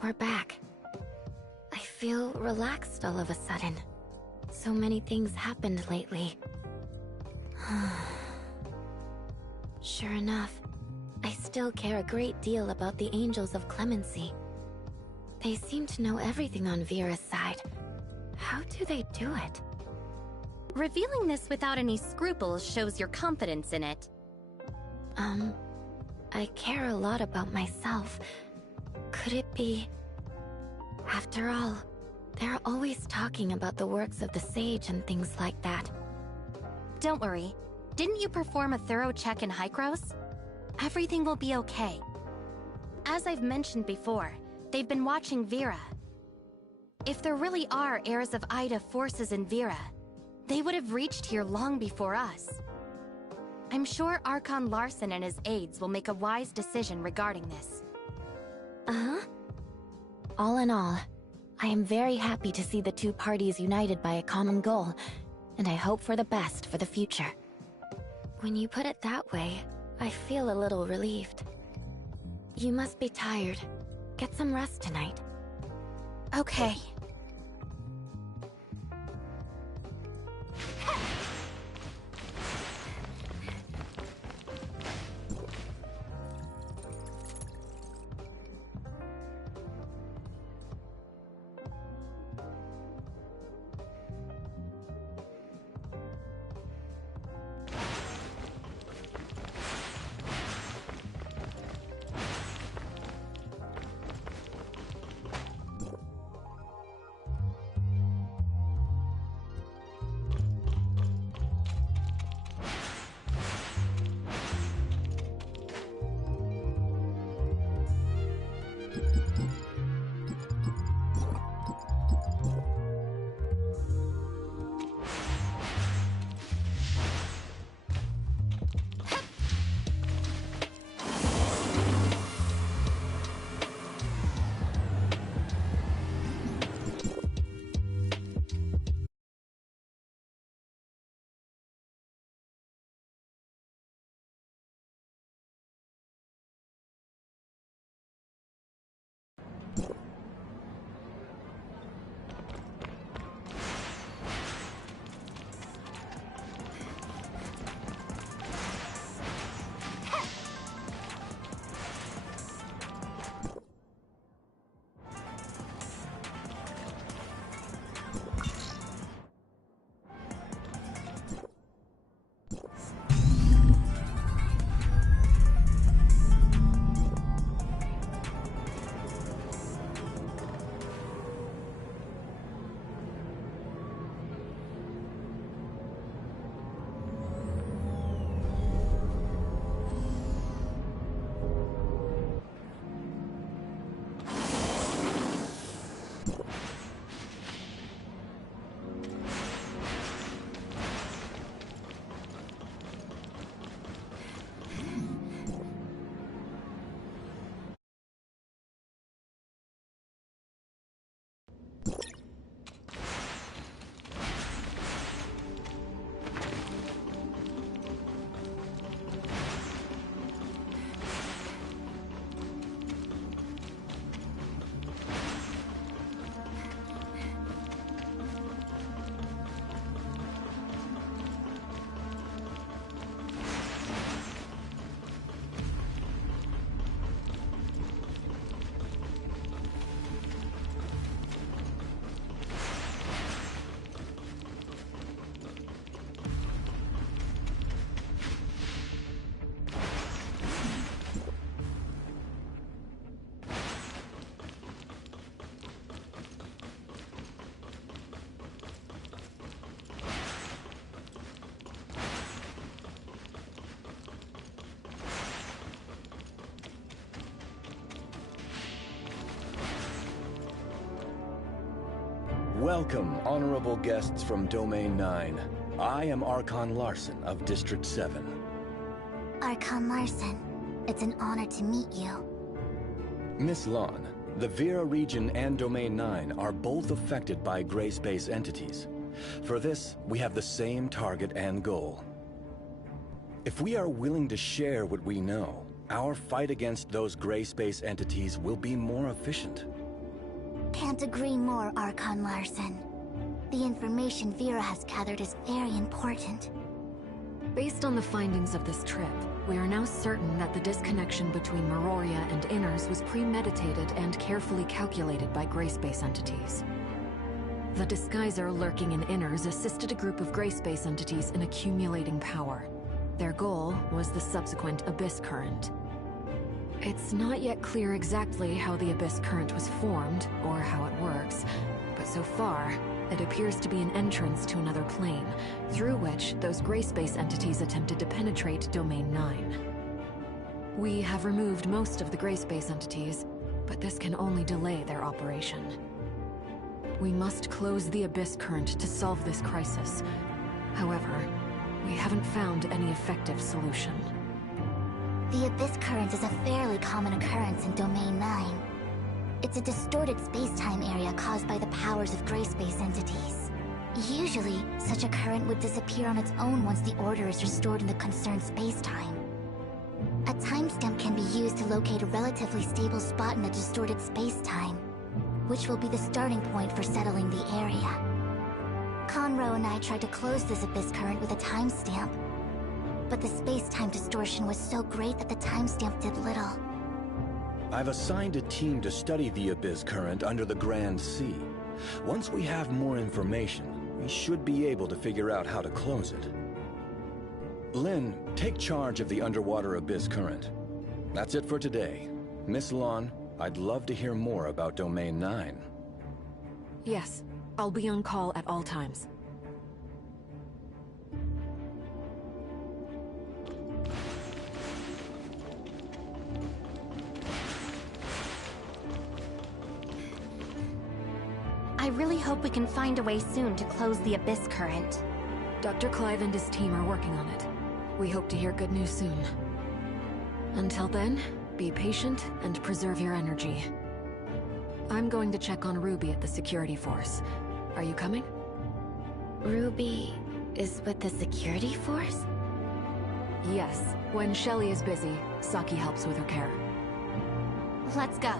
We're back. I feel relaxed all of a sudden. So many things happened lately. Sure enough, I still care a great deal about the Angels of Clemency. They seem to know everything on Vera's side. How do they do it? Revealing this without any scruples shows your confidence in it. I care a lot about myself. Could it be... After all, they're always talking about the works of the sage and things like that. Don't worry. Didn't you perform a thorough check in Hykros? Everything will be okay. As I've mentioned before, they've been watching Vera. If there really are heirs of Ida forces in Vera, they would have reached here long before us. I'm sure Archon Larson and his aides will make a wise decision regarding this. Uh-huh. All in all, I am very happy to see the two parties united by a common goal, and I hope for the best for the future. When you put it that way, I feel a little relieved. You must be tired. Get some rest tonight. Okay. Welcome, honorable guests from Domain 9. I am Archon Larson of District 7. Archon Larson, it's an honor to meet you. Miss Lon, the Vera region and Domain 9 are both affected by gray space entities. For this, we have the same target and goal. If we are willing to share what we know, our fight against those gray space entities will be more efficient. Can't agree more, Archon Larson. The information Vera has gathered is very important. Based on the findings of this trip, we are now certain that the disconnection between Meroria and Inners was premeditated and carefully calculated by gray space entities. The disguiser lurking in Inners assisted a group of gray space entities in accumulating power. Their goal was the subsequent Abyss Current. It's not yet clear exactly how the Abyss Current was formed, or how it works, but so far, it appears to be an entrance to another plane, through which those gray space entities attempted to penetrate Domain 9. We have removed most of the gray space entities, but this can only delay their operation. We must close the Abyss Current to solve this crisis. However, we haven't found any effective solution. The Abyss Current is a fairly common occurrence in Domain 9. It's a distorted space-time area caused by the powers of gray space entities. Usually, such a current would disappear on its own once the order is restored in the concerned space-time. A timestamp can be used to locate a relatively stable spot in the distorted space-time, which will be the starting point for settling the area. Conroe and I tried to close this Abyss Current with a timestamp, but the space-time distortion was so great that the timestamp did little. I've assigned a team to study the Abyss Current under the Grand Sea. Once we have more information, we should be able to figure out how to close it. Lynn, take charge of the underwater Abyss Current. That's it for today. Miss Lon, I'd love to hear more about Domain 9. Yes, I'll be on call at all times. I really hope we can find a way soon to close the Abyss Current. Dr. Clive and his team are working on it. We hope to hear good news soon. Until then, be patient and preserve your energy. I'm going to check on Ruby at the security force. Are you coming? Ruby is with the security force? Yes. When Shelly is busy, Saki helps with her care. Let's go.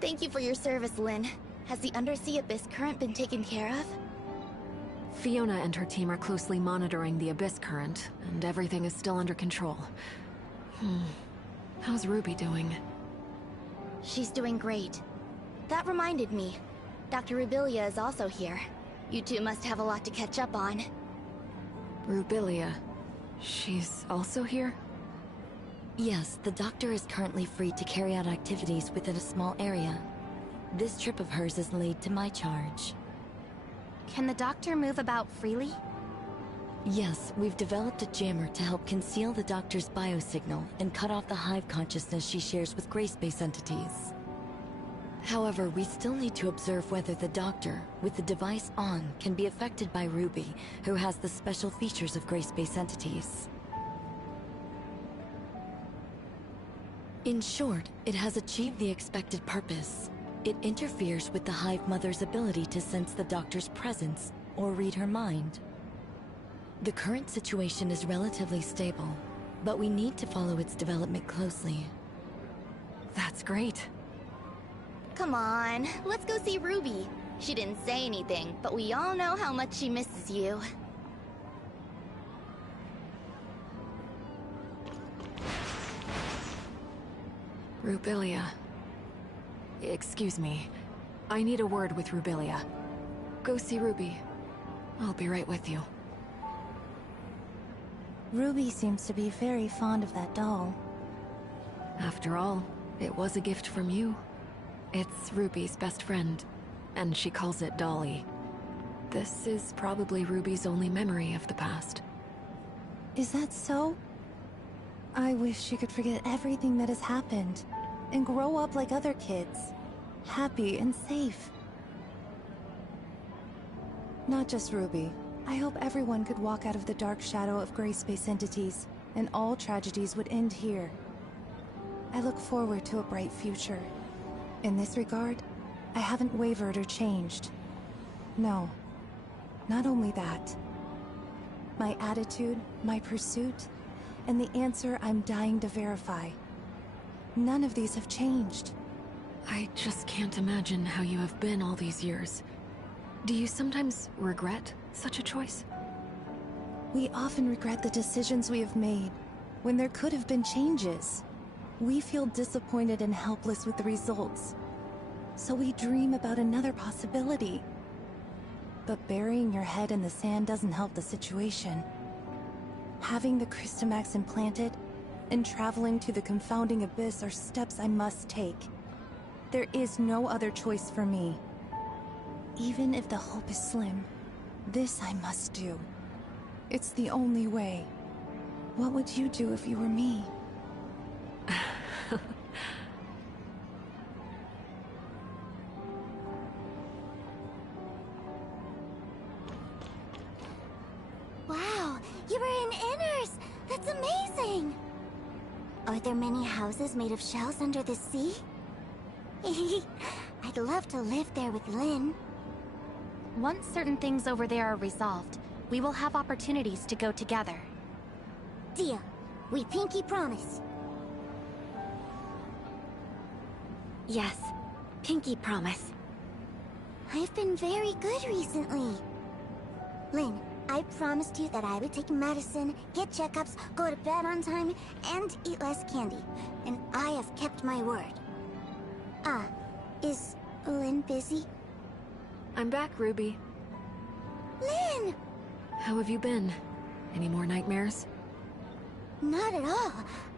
Thank you for your service, Lynn. Has the undersea abyss current been taken care of? Fiona and her team are closely monitoring the abyss current, and everything is still under control. How's Ruby doing? She's doing great. That reminded me. Dr. Rubilia is also here. You two must have a lot to catch up on. Rubilia? She's also here? Yes, the doctor is currently free to carry out activities within a small area. This trip of hers is laid to my charge. Can the doctor move about freely? Yes, we've developed a jammer to help conceal the doctor's biosignal and cut off the hive consciousness she shares with gray space entities. However, we still need to observe whether the doctor, with the device on, can be affected by Ruby, who has the special features of gray space entities. In short, it has achieved the expected purpose. It interferes with the Hive Mother's ability to sense the doctor's presence or read her mind. The current situation is relatively stable, but we need to follow its development closely. That's great. Come on, let's go see Ruby. She didn't say anything, but we all know how much she misses you. Rubilia. Excuse me. I need a word with Rubilia. Go see Ruby. I'll be right with you. Ruby seems to be very fond of that doll. After all, it was a gift from you. It's Ruby's best friend, and she calls it Dolly. This is probably Ruby's only memory of the past. Is that so? I wish she could forget everything that has happened, and grow up like other kids, happy and safe. Not just Ruby. I hope everyone could walk out of the dark shadow of gray space entities, and all tragedies would end here. I look forward to a bright future. In this regard, I haven't wavered or changed. No, not only that. My attitude, my pursuit, and the answer I'm dying to verify. None of these have changed. I just can't imagine how you have been all these years. Do you sometimes regret such a choice? We often regret the decisions we have made, when there could have been changes. We feel disappointed and helpless with the results. So we dream about another possibility. But burying your head in the sand doesn't help the situation. Having the Crystamax implanted, and traveling to the confounding abyss are steps I must take. There is no other choice for me. Even if the hope is slim, this I must do. It's the only way. What would you do if you were me? Wow, you were in Inners! That's amazing! Are there many houses made of shells under the sea? I'd love to live there with Lynn. Once certain things over there are resolved, we will have opportunities to go together. Deal. We pinky promise. Yes, pinky promise. I've been very good recently. Lynn, I promised you that I would take medicine, get checkups, go to bed on time, and eat less candy. And I have kept my word. Is Lynn busy? I'm back, Ruby. Lynn! How have you been? Any more nightmares? Not at all.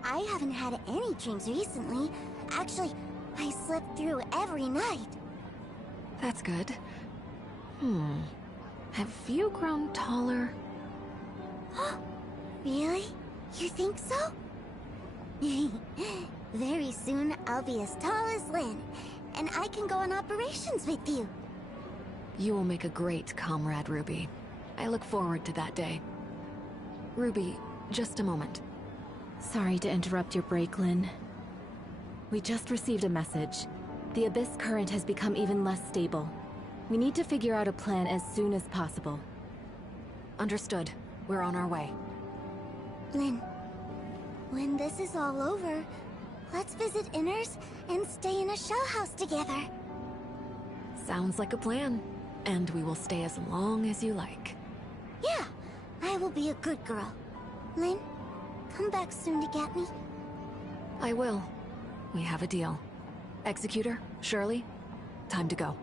I haven't had any dreams recently. Actually, I slept through every night. That's good. Have you grown taller? Really? You think so? Very soon, I'll be as tall as Lynn, and I can go on operations with you. You will make a great comrade, Ruby. I look forward to that day. Ruby, just a moment. Sorry to interrupt your break, Lynn. We just received a message. The abyss current has become even less stable. We need to figure out a plan as soon as possible. Understood. We're on our way. Lynn, when this is all over, let's visit Inners and stay in a shell house together. Sounds like a plan. And we will stay as long as you like. Yeah, I will be a good girl. Lynn, come back soon to get me. I will. We have a deal. Executor, Shirley, time to go.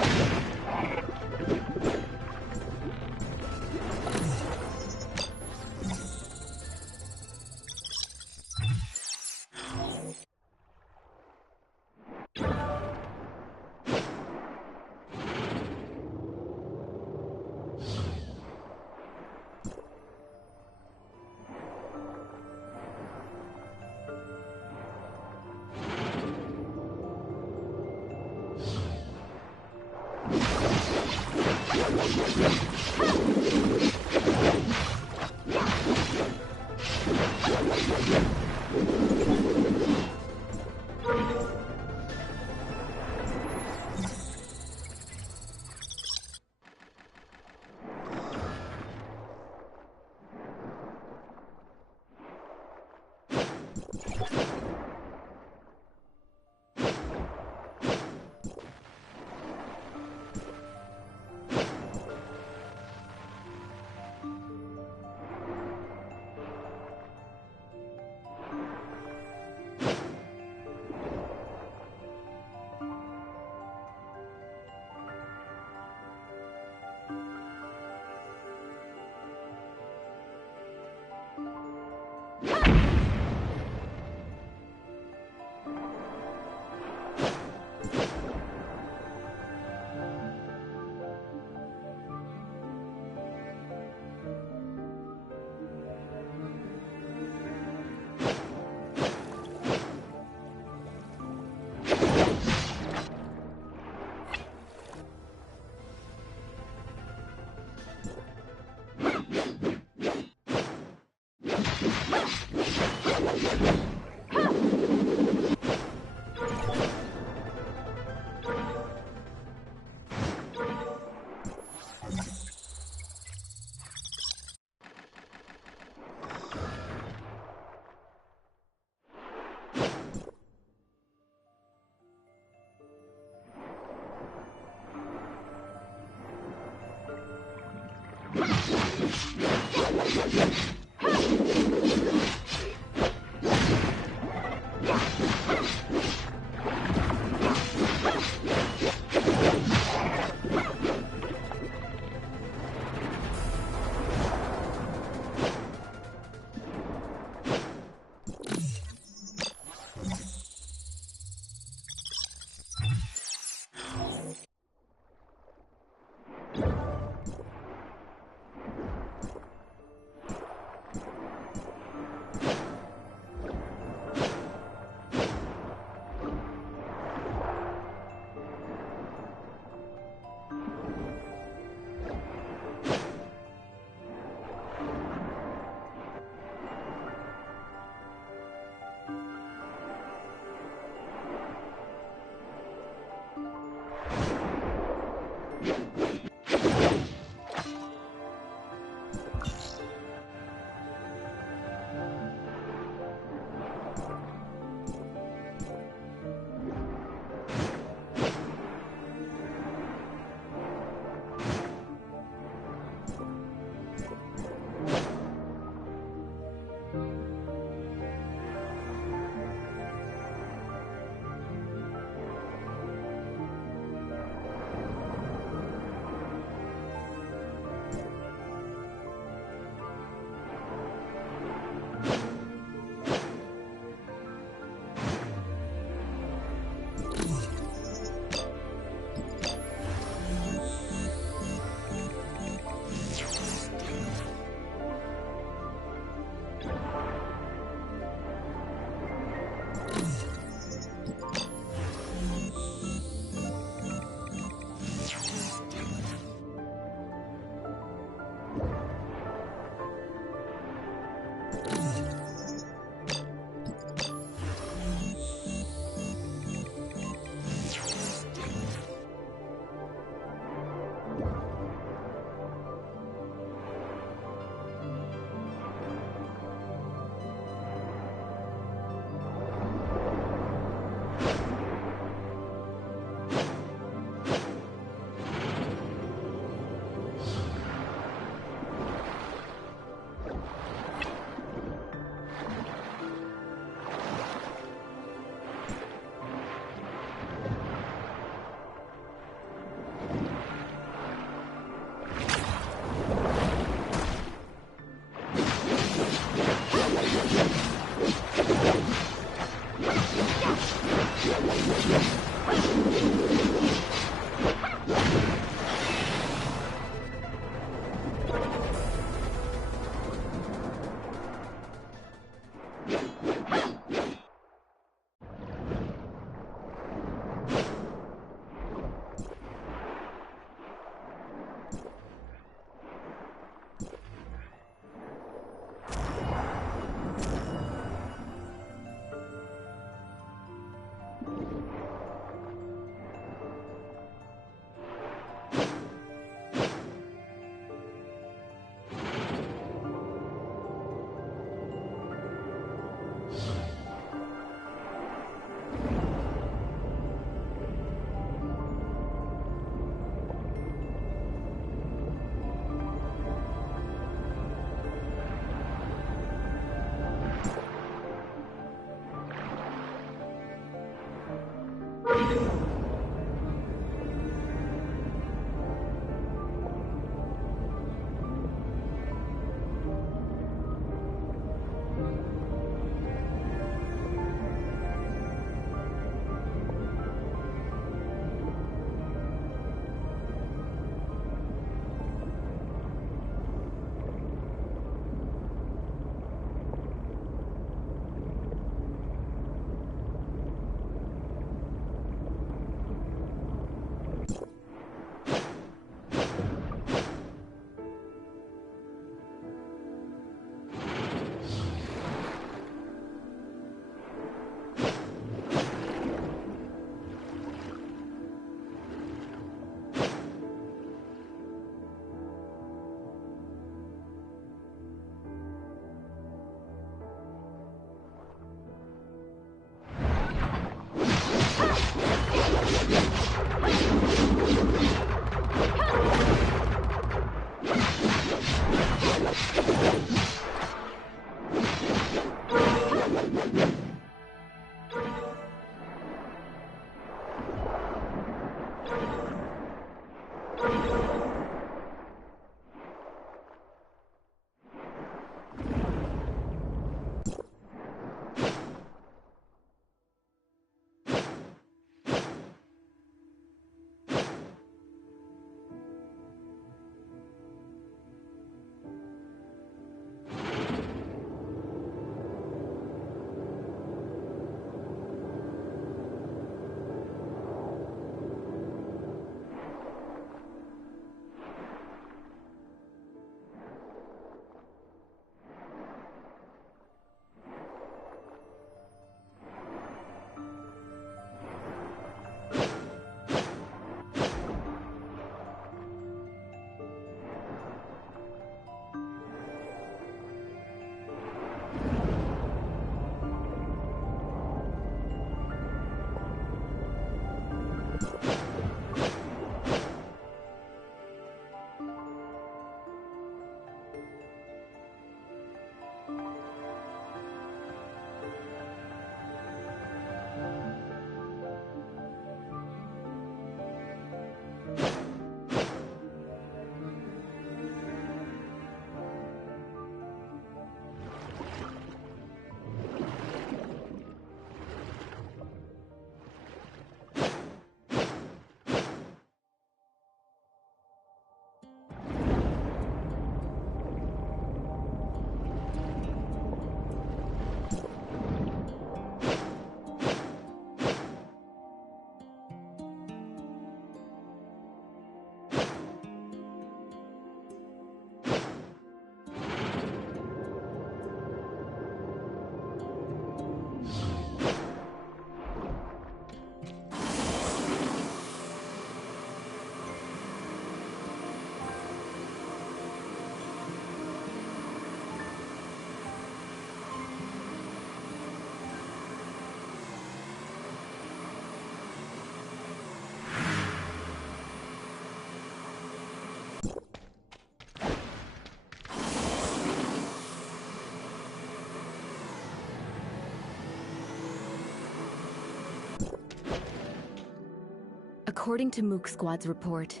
According to Mook Squad's report,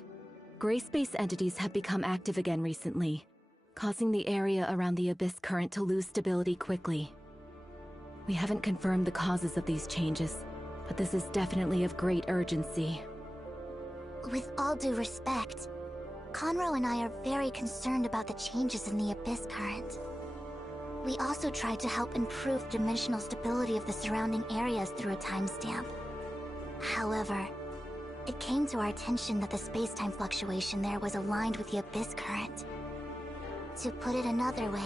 gray space entities have become active again recently, causing the area around the Abyss Current to lose stability quickly. We haven't confirmed the causes of these changes, but this is definitely of great urgency. With all due respect, Conroe and I are very concerned about the changes in the Abyss Current. We also tried to help improve the dimensional stability of the surrounding areas through a timestamp. However, it came to our attention that the space-time fluctuation there was aligned with the Abyss Current. To put it another way,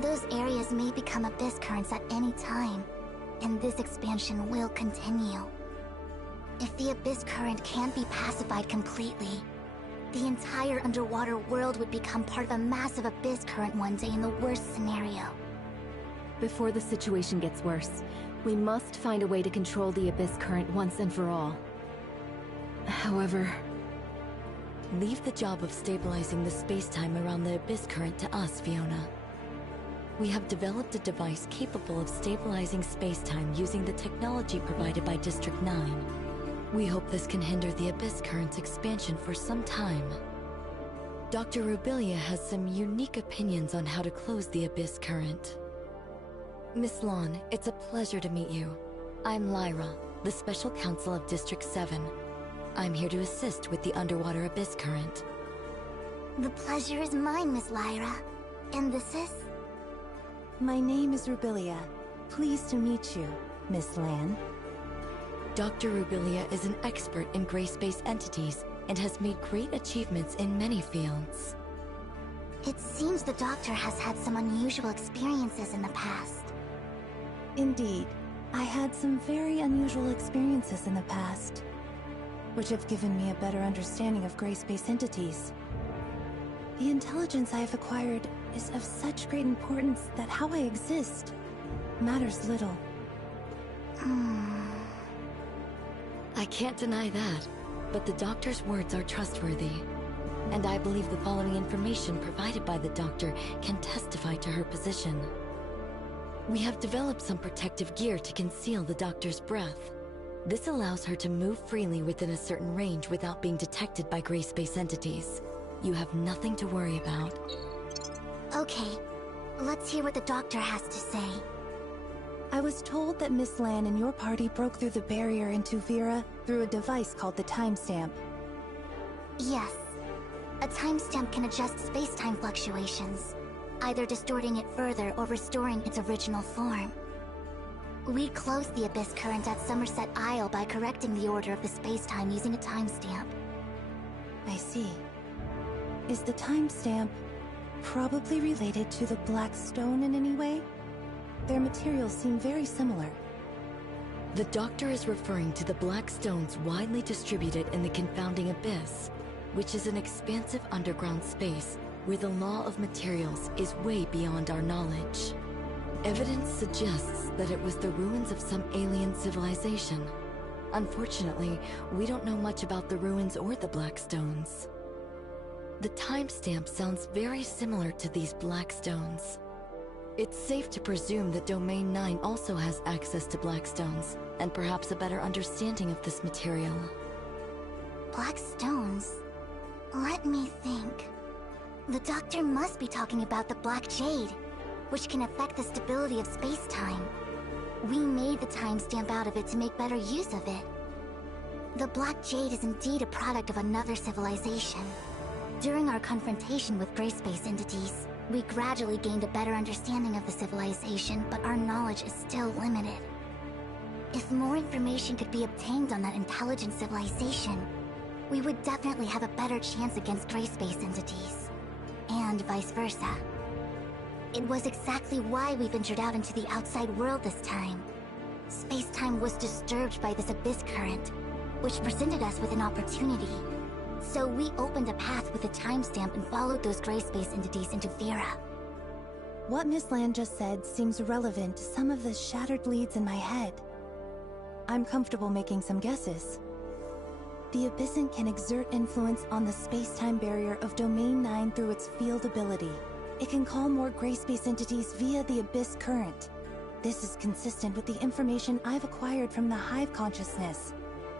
those areas may become Abyss Currents at any time, and this expansion will continue. If the Abyss Current can't be pacified completely, the entire underwater world would become part of a massive Abyss Current one day in the worst scenario. Before the situation gets worse, we must find a way to control the Abyss Current once and for all. However, leave the job of stabilizing the space-time around the Abyss Current to us, Fiona. We have developed a device capable of stabilizing space-time using the technology provided by District 9. We hope this can hinder the Abyss Current's expansion for some time. Dr. Rubilia has some unique opinions on how to close the Abyss Current. Miss Lon, it's a pleasure to meet you. I'm Lyra, the Special Counsel of District 7. I'm here to assist with the underwater Abyss Current. The pleasure is mine, Miss Lyra. And this is? My name is Rubilia. Pleased to meet you, Miss Lan. Dr. Rubilia is an expert in gray space entities and has made great achievements in many fields. It seems the Doctor has had some unusual experiences in the past. Indeed, I had some very unusual experiences in the past, which have given me a better understanding of gray space entities. The intelligence I have acquired is of such great importance that how I exist matters little. I can't deny that, but the Doctor's words are trustworthy. And I believe the following information provided by the doctor can testify to her position. We have developed some protective gear to conceal the doctor's breath. This allows her to move freely within a certain range without being detected by gray space entities. You have nothing to worry about. Okay, let's hear what the doctor has to say. I was told that Miss Lan and your party broke through the barrier into Vera through a device called the timestamp. Yes. A timestamp can adjust space-time fluctuations, either distorting it further or restoring its original form. We closed the Abyss Current at Somerset Isle by correcting the order of the space-time using a timestamp. I see. Is the timestamp probably related to the Black Stone in any way? Their materials seem very similar. The doctor is referring to the Black Stones widely distributed in the Confounding Abyss, which is an expansive underground space where the law of materials is way beyond our knowledge. Evidence suggests that it was the ruins of some alien civilization. Unfortunately, we don't know much about the ruins or the Black Stones. The timestamp sounds very similar to these Black Stones. It's safe to presume that Domain 9 also has access to Black Stones, and perhaps a better understanding of this material. Black Stones? Let me think. The doctor must be talking about the Black Jade, which can affect the stability of space-time. We made the timestamp out of it to make better use of it. The Black Jade is indeed a product of another civilization. During our confrontation with gray space entities, we gradually gained a better understanding of the civilization, but our knowledge is still limited. If more information could be obtained on that intelligent civilization, we would definitely have a better chance against gray space entities. And vice versa. It was exactly why we ventured out into the outside world this time. Space-time was disturbed by this abyss current, which presented us with an opportunity. So we opened a path with a timestamp and followed those gray space entities into Vera. What Miss Lan just said seems relevant to some of the shattered leads in my head. I'm comfortable making some guesses. The Abyssant can exert influence on the space-time barrier of Domain 9 through its field ability. It can call more gray space entities via the Abyss Current. This is consistent with the information I've acquired from the Hive Consciousness,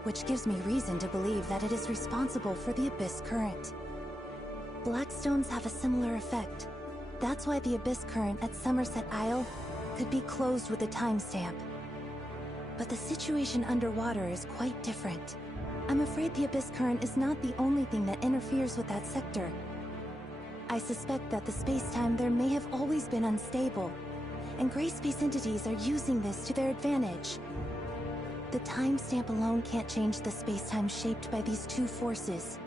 which gives me reason to believe that it is responsible for the Abyss Current. Black Stones have a similar effect. That's why the Abyss Current at Somerset Isle could be closed with a timestamp. But the situation underwater is quite different. I'm afraid the Abyss Current is not the only thing that interferes with that sector. I suspect that the space-time there may have always been unstable, and gray space entities are using this to their advantage. The timestamp alone can't change the space-time shaped by these two forces.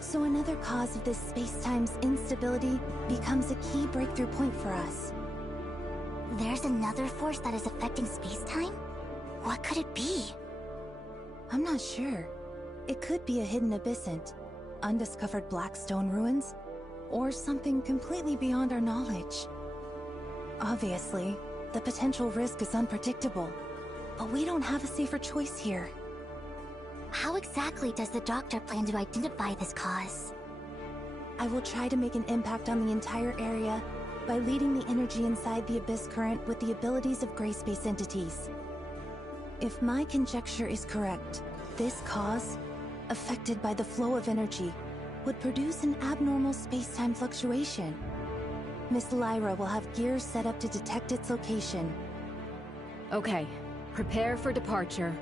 So another cause of this space-time's instability becomes a key breakthrough point for us. There's another force that is affecting space-time? What could it be? I'm not sure. It could be a hidden abyssant, undiscovered Blackstone ruins, or something completely beyond our knowledge. Obviously, the potential risk is unpredictable, but we don't have a safer choice here. How exactly does the doctor plan to identify this cause? I will try to make an impact on the entire area by leading the energy inside the Abyss Current with the abilities of gray space entities. If my conjecture is correct, this cause, affected by the flow of energy, would produce an abnormal space-time fluctuation. Miss Lyra will have gears set up to detect its location. Okay, prepare for departure.